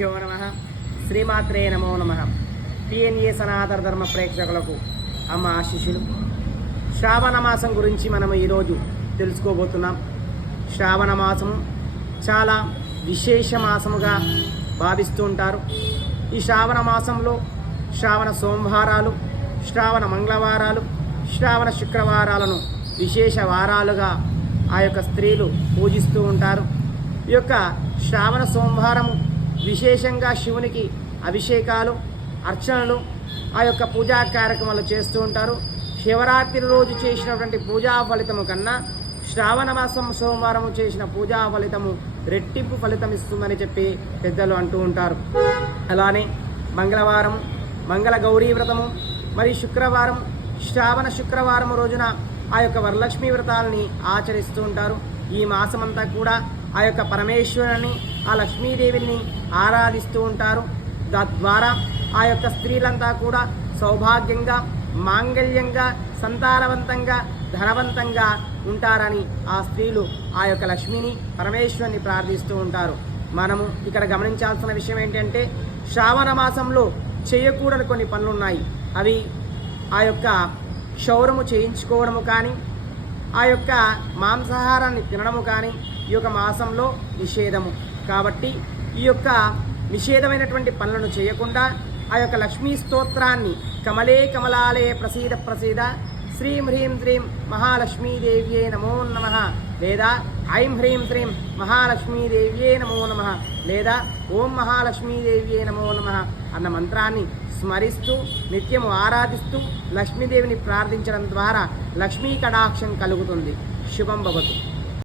यो नमः శ్రీమాత్రే నమో నమః పిఎన్ఏ సనాతన ధర్మ ప్రేక్షకులకు అమ్మ ఆశీస్సులు. శ్రావణ మాసం గురించి మనం ఈరోజు తెలుసుకోబోతున్నాం. శ్రావణ మాసము చాలా విశేష మాసముగా భావిస్తూ ఉంటారు. ఈ శ్రావణ మాసంలో శ్రావణ సోమవారాలు, శ్రావణ మంగళవారాలు, శ్రావణ శుక్రవారాలను విశేష వారాలుగా ఆ యొక్క స్త్రీలు పూజిస్తూ ఉంటారు. ఈ యొక్క శ్రావణ సోమవారము విశేషంగా శివునికి అభిషేకాలు, అర్చనలు, ఆ యొక్క పూజా కార్యక్రమాలు చేస్తూ ఉంటారు. శివరాత్రి రోజు చేసినటువంటి పూజా ఫలితము కన్నా శ్రావణ మాసం సోమవారము చేసిన పూజా ఫలితము రెట్టింపు ఫలితం ఇస్తుందని చెప్పి పెద్దలు అంటూ ఉంటారు. అలానే మంగళవారం మంగళ గౌరీ వ్రతము, మరి శుక్రవారం శ్రావణ శుక్రవారం రోజున ఆ యొక్క వరలక్ష్మీ వ్రతాలని ఆచరిస్తూ ఉంటారు. ఈ మాసమంతా కూడా ఆ యొక్క పరమేశ్వరుని, ఆ లక్ష్మీదేవిని ఆరాధిస్తూ ఉంటారు. తద్వారా ఆ యొక్క స్త్రీలంతా కూడా సౌభాగ్యంగా, మాంగళ్యంగా, సంతానవంతంగా, ధనవంతంగా ఉంటారని ఆ స్త్రీలు ఆ యొక్క లక్ష్మిని, పరమేశ్వరుని ప్రార్థిస్తూ ఉంటారు. మనము ఇక్కడ గమనించాల్సిన విషయం ఏంటంటే, శ్రావణ మాసంలో చేయకూడని కొన్ని పనులు ఉన్నాయి. అవి ఆ యొక్క క్షౌరము చేయించుకోవడము కానీ, ఆ యొక్క మాంసాహారాన్ని తినడము కానీ ఈ యొక్క మాసంలో నిషేధము. కాబట్టి ఈ యొక్క నిషేధమైనటువంటి పనులను చేయకుండా ఆ యొక్క లక్ష్మీ స్తోత్రాన్ని కమలే కమలాలే ప్రసీద ప్రసీద శ్రీం హ్రీం శ్రీం మహాలక్ష్మీదేవ్యే నమో నమః, లేదా ఐం హ్రీం శ్రీం మహాలక్ష్మీదేవ్యే నమో నమః, లేదా ఓం మహాలక్ష్మీదేవ్యే నమో నమః అన్న మంత్రాన్ని స్మరిస్తూ నిత్యము ఆరాధిస్తూ లక్ష్మీదేవిని ప్రార్థించడం ద్వారా లక్ష్మీ కటాక్షం కలుగుతుంది. శుభం భవతు.